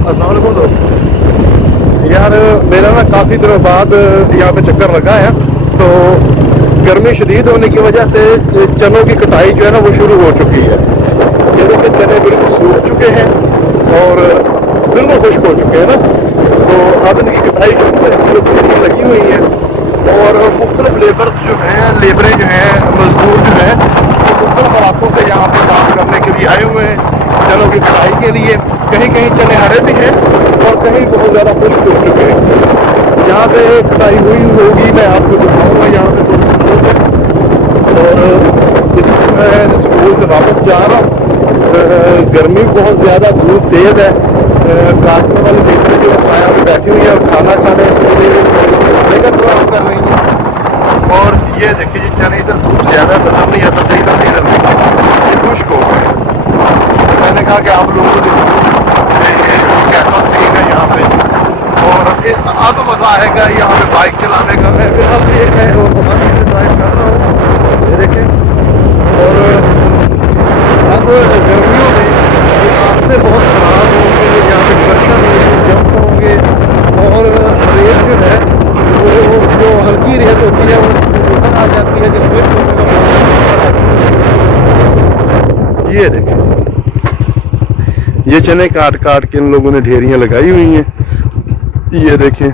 अस्सलाम वालेकुम दोस्त। यार मेरा ना काफ़ी दिनों बाद यहाँ पे चक्कर लगा है, तो गर्मी शदीद होने की वजह से चनों की कटाई जो है ना वो शुरू हो चुकी है। ये देखिए चने बिल्कुल सूख चुके हैं और बिल्कुल खुश्क हो चुके हैं ना, तो अब इनकी कटाई जो लगी हुई है और मुख्तलिफ लेबर्स जो हैं, लेबरें जो हैं, मजदूर जो हैं, वो मुख्तलिफ इलाकों से यहाँ पे काम करने के लिए आए हुए हैं चनों की कटाई के लिए। कहीं कहीं चने हरे भी हैं और कहीं बहुत ज़्यादा खुश्क हो चुके हैं। यहाँ पे कटाई हुई होगी, मैं आपको दिखाऊंगा। यहाँ पे और इसमें मैं स्कूल से वापस जा रहा हूँ। गर्मी बहुत ज़्यादा, धूप तेज़ है। काटने वाली बेटी जो साया में बैठी हुई है और खाना खाने के लिए का काम कर रही है। और ये देखिए जी चने इधर धूप ज़्यादा नजर नहीं आता, सही तरह नहीं खुश्क हो गए। मैंने कहा कि आप लोगों को कैसा सीन है यहाँ पे, और अब मज़ा आएगा यहाँ पे बाइक चलाने का। मैं फिलहाल ये है और ड्राइव कर रहा हूँ, ये देखें। और अब गर्मियों में रास्ते बहुत ख़राब होंगे, यहाँ पे कर्शन होंगे, जंप होंगे, और रेत जो है वो जो हल्की रेत होती है वो ऊपर आ जाती है, जिससे ये देखें ये चने काट काट के इन लोगों ने ढेरियां लगाई हुई हैं। ये देखें,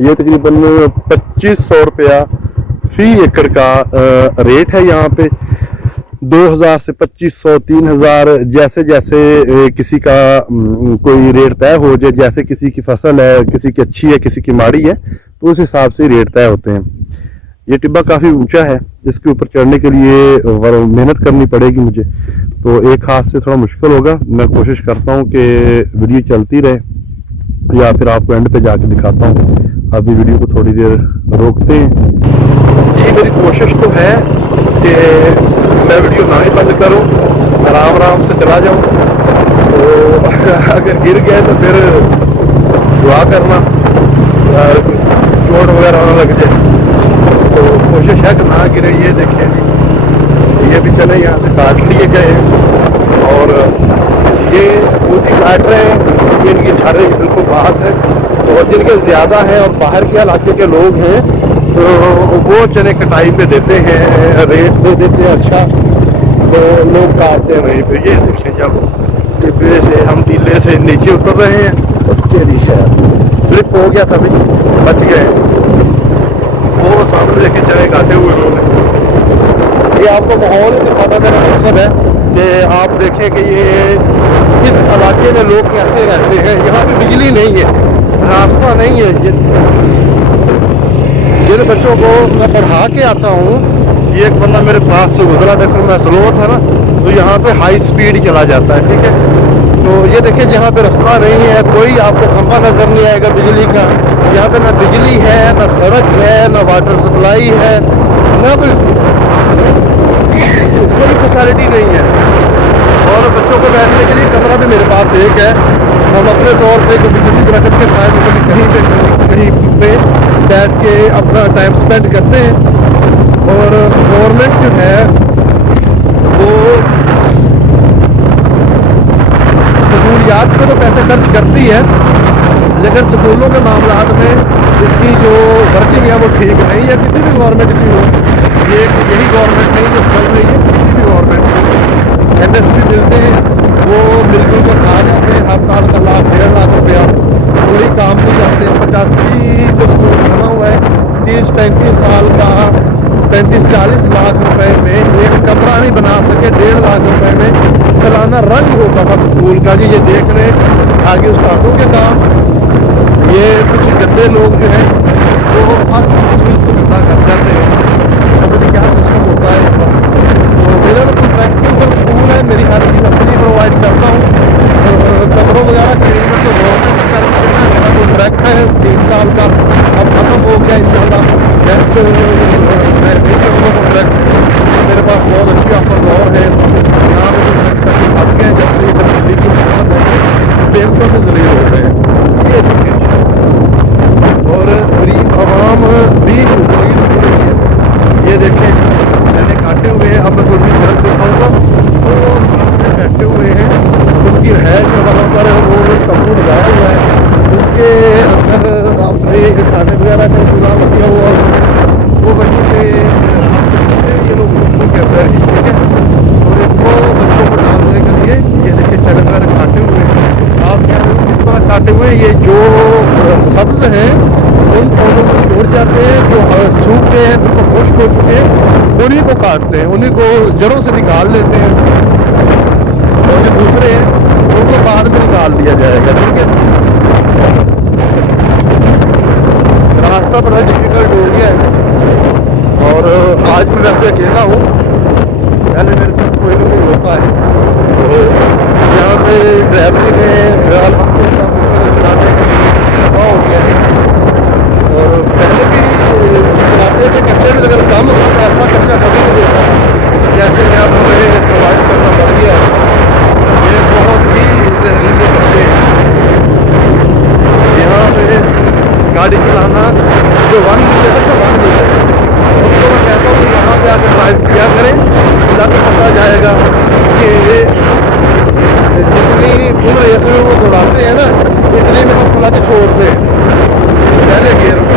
ये तकरीबन 2500 रुपया फी एकड़ का रेट है यहाँ पे। 2000 से 2500, 3000, जैसे जैसे किसी का कोई रेट तय हो जाए, जैसे किसी की फसल है, किसी की अच्छी है, किसी की माड़ी है, तो उस हिसाब से रेट तय होते हैं। ये टिब्बा काफ़ी ऊंचा है, इसके ऊपर चढ़ने के लिए मेहनत करनी पड़ेगी मुझे, तो एक हाथ से थोड़ा मुश्किल होगा। मैं कोशिश करता हूँ कि वीडियो चलती रहे या फिर आपको एंड पे जाके दिखाता हूँ। अभी वीडियो को थोड़ी देर रोकते हैं। ये मेरी कोशिश तो है कि मैं वीडियो ना ही बंद करूं, आराम आराम से चला जाऊं। तो अगर गिर गए तो फिर दुआ करना, चोट वगैरह ना लग जाए। तो कोशिश है कि ना गिरे। ये देखिए ये भी चने यहाँ से काट लिए गए हैं और ये मोदी काट रहे हैं। ये इनकी झाड़ें बिल्कुल पास है, और जिनके ज़्यादा हैं और बाहर के इलाके के लोग हैं तो वो चने कटाई पे देते हैं, रेट दे देते हैं अच्छा, तो लोग काटते हैं वहीं पे। ये देखिए जब टिब्बे से हम टीले से नीचे उतर रहे हैं तो तेरी शायद स्लिप हो गया था, भी बच गए। वो सामने देखे चने काटे हुए उन्होंने। ये आपको माहौल दिखाता मेरा मकसद है कि आप देखें कि ये इस इलाके में लोग कैसे रहते हैं। यहाँ पे बिजली नहीं है, रास्ता नहीं है। जिन बच्चों को मैं पढ़ा के आता हूँ, ये एक बंदा मेरे पास से गुजरा, देखो मैं स्लो था ना, तो यहाँ पे हाई स्पीड चला जाता है, ठीक है। तो ये देखिए जहाँ पे रास्ता नहीं है, कोई आपको खंभा नजर नहीं आएगा बिजली का। यहाँ पे ना बिजली है, ना सड़क है, ना वाटर सप्लाई है, ना कोई फैसिलिटी नहीं है। और बच्चों को बैठने के लिए कमरा भी मेरे पास एक है। हम अपने तौर पे कभी किसी दरख्त के साथ कहीं पे बैठ के अपना टाइम स्पेंड करते हैं। और गवर्नमेंट जो है वो सहूलियात पे तो पैसे खर्च करती है, लेकिन स्कूलों के मामलात में इसकी जो वर्किंग है वो ठीक नहीं है। किसी भी गवर्नमेंट की हो, यही गवर्नमेंट नहीं जो चल रही है, किसी भी गवर्नमेंट की NSP मिलते हैं, वो मिलजुल कर खा जाते हैं। हर साल का 1,00,000-1,50,000 रुपया, कोई काम नहीं करते। 85 जो स्कूल बना हुआ है, 30-35 साल का 35-40 लाख रुपए में एक कमरा नहीं बना सके। 1.5 लाख रुपए में सालाना रंग होता था स्कूल का जी। ये देख रहे हैं आगे उस्तादों के काम। ये कुछ गंदे लोग जो हैं वो हर चीज़ को गंदा कर जाते हैं। पता क्या सिस्टम होता है। तो मेरा तो प्रैक्टिकल स्कूल है, मेरी हर चीज़ अपनी प्रोवाइड करता हूँ। कमरों वगैरह का अरेंजमेंट तो गवर्नमेंट कर देना है। मेरा कॉन्ट्रैक्ट है 3 साल का, अब खत्म हो गया इंशाल्लाह। नेक्स्ट मैं नहीं करूँगा कॉन्ट्रैक्ट। मेरे पास बहुत अच्छी ऑफर और है। यहाँ पे फंस गए जब से दिल्ली की हुकूमत है, पेमकों से जलील हो गए हैं ये एजुकेशन, और गरीब आवाम भी जलील हो रही है। ये देखें मैंने काटे हुए हैं। अब मैं कुछ भी सड़क दिखाऊँगा, तो सामने बैठे हुए हैं, उनकी रहायश वहाँ पर वो काटे हुए ये जो सब्ज हैं उन पौधों को छोड़ जाते हैं, जो सूख गए हैं, बिल्कुल खुश्क हो चुके हैं, उन्हीं को काटते हैं, उन्हीं को जड़ों से निकाल लेते हैं, और जो दूसरे हैं उनको बाद में निकाल दिया जाएगा। ठीक है, रास्ता बड़ा डिफिकल्ट हो गया है और आज मैं वैसे अकेला हूँ, पहले मेरे साथ कोई भी नहीं होता है। तो यहाँ पे ड्राइवरी में चलाने हो गया है और पहले भी चलाते थे कच्चे में, अगर कम हो तो ऐसा कच्चा कभी नहीं होता जैसे यहाँ हमें प्रोवाइड करना पड़ गया है। ये बहुत ही जहरीले कच्चे यहाँ पे गाड़ी चलाना जो वन मिले तो वन मिले, उसको मैं कहता हूँ कि यहाँ पे आकर ड्राइव किया करें, जाकर पता जाएगा कि जितनी फुल रेस में वो दौड़ाते हैं ना, इतने में वो क्लच छोड़ते हैं पहले गियर में।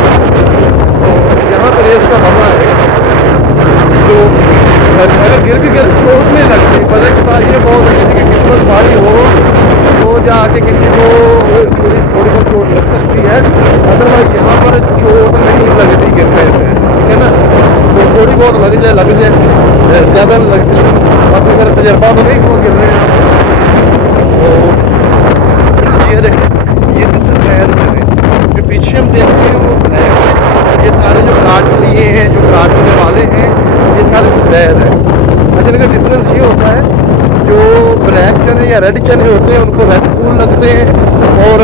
तो यहाँ पर रेस का मजा है, जो अगर गिर भी गिर चोट नहीं लगती, पता के बाद ये बहुत किसी की किस्मत भारी हो तो जाके किसी को थोड़ी बहुत चोट लग सकती है, अदरवाइज यहाँ पर चोट नहीं लगती गिरने से, है ना। तो थोड़ी बहुत लग जाए ज़्यादा नहीं लगती, अब मेरा तजर्बा तो नहीं हुआ गिरने। तो ये देखें, ये सफेद है जो पीछे हम देखते हैं वो ब्लैक, ये सारे जो काट लिए हैं, जो काटने वाले हैं, ये सारे सफेद है। अच्छा, इनका डिफरेंस ये होता है जो ब्लैक चने या रेड चने होते हैं उनको रेड फूल लगते हैं और